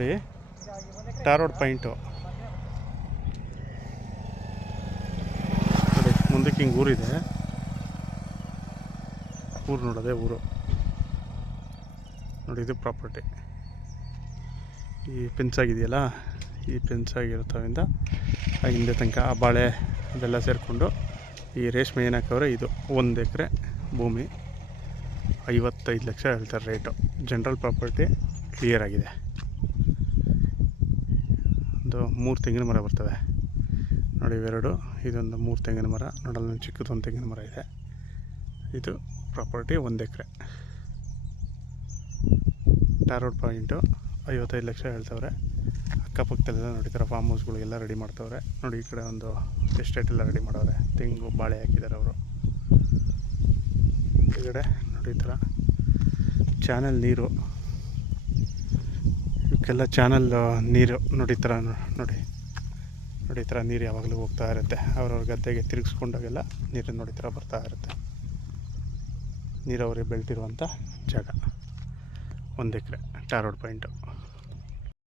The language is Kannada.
ನೋಡಿ ಟಾರ್ ರೋಡ್ ಪಾಯಿಂಟು ನೋಡಿ. ಮುಂದಕ್ಕೆ ಹಿಂಗೆ ಊರಿದೆ, ಊರು ನೋಡೋದೆ ಊರು ನೋಡಿ. ಇದು ಪ್ರಾಪರ್ಟಿ. ಈ ಫೆನ್ಸ್ ಆಗಿದೆಯಲ್ಲ, ಈ ಫೆನ್ಸ್ ಆಗಿರೋದ್ರಿಂದ ಆ ಹಿಂದೆ ತನಕ ಆ ಬಾಳೆ ಅದೆಲ್ಲ ಸೇರಿಕೊಂಡು ಈ ರೇಷ್ಮೆ ಏನು ಹಾಕವ್ರೆ ಇದು 1 ಎಕರೆ ಭೂಮಿ 55 ಲಕ್ಷ ಹೇಳ್ತಾರೆ ರೇಟು. ಜನರಲ್ ಪ್ರಾಪರ್ಟಿ ಕ್ಲಿಯರ್ ಆಗಿದೆ. ಒಂದು 3 ತೆಂಗಿನ ಮರ ಬರ್ತವೆ ನೋಡಿ, ಇವೆರಡು. ಇದೊಂದು 3 ತೆಂಗಿನ ಮರ ನೋಡಲ್ಲ, ಚಿಕ್ಕದೊಂದು ತೆಂಗಿನ ಮರ ಇದೆ. ಇದು ಪ್ರಾಪರ್ಟಿ 1 ಎಕರೆ. ಟಾರ್ ರೋಡ್ ಪಾಯಿಂಟು 55 ಲಕ್ಷ ಹೇಳ್ತವ್ರೆ. ಅಕ್ಕಪಕ್ಕದಲ್ಲೆಲ್ಲ ನೋಡಿ ಥರ ಫಾರ್ಮ್ ಹೌಸ್ಗಳಿಗೆಲ್ಲ ರೆಡಿ ಮಾಡ್ತವ್ರೆ ನೋಡಿ. ಈ ಕಡೆ ಒಂದು ಎಸ್ಟೇಟ್ ಎಲ್ಲ ರೆಡಿ ಮಾಡವ್ರೆ, ತೆಂಗು ಬಾಳೆ ಹಾಕಿದ್ದಾರೆ ಅವರು. ಈ ಕಡೆ ನೋಡಿ ಈ ಥರ ಚಾನಲ್ ನೀರು, ಇವಕ್ಕೆಲ್ಲ ಚಾನಲ್ ನೀರು ನೋಡಿ. ಈ ಥರ ನೋಡಿ ಈ ಥರ ನೀರು ಯಾವಾಗಲೂ ಹೋಗ್ತಾ ಇರುತ್ತೆ. ಅವ್ರವ್ರ ಗದ್ದೆಗೆ ತಿರುಗಿಸ್ಕೊಂಡಾಗೆಲ್ಲ ನೀರು ನೋಡಿ ಥರ ಬರ್ತಾ ಇರುತ್ತೆ. ನೀರಾವರಿ ಬೆಳೆದಿರುವಂಥ ಜಾಗ 1 ಎಕರೆ ಟಾರ್ ರೋಡ್ ಪಾಯಿಂಟು.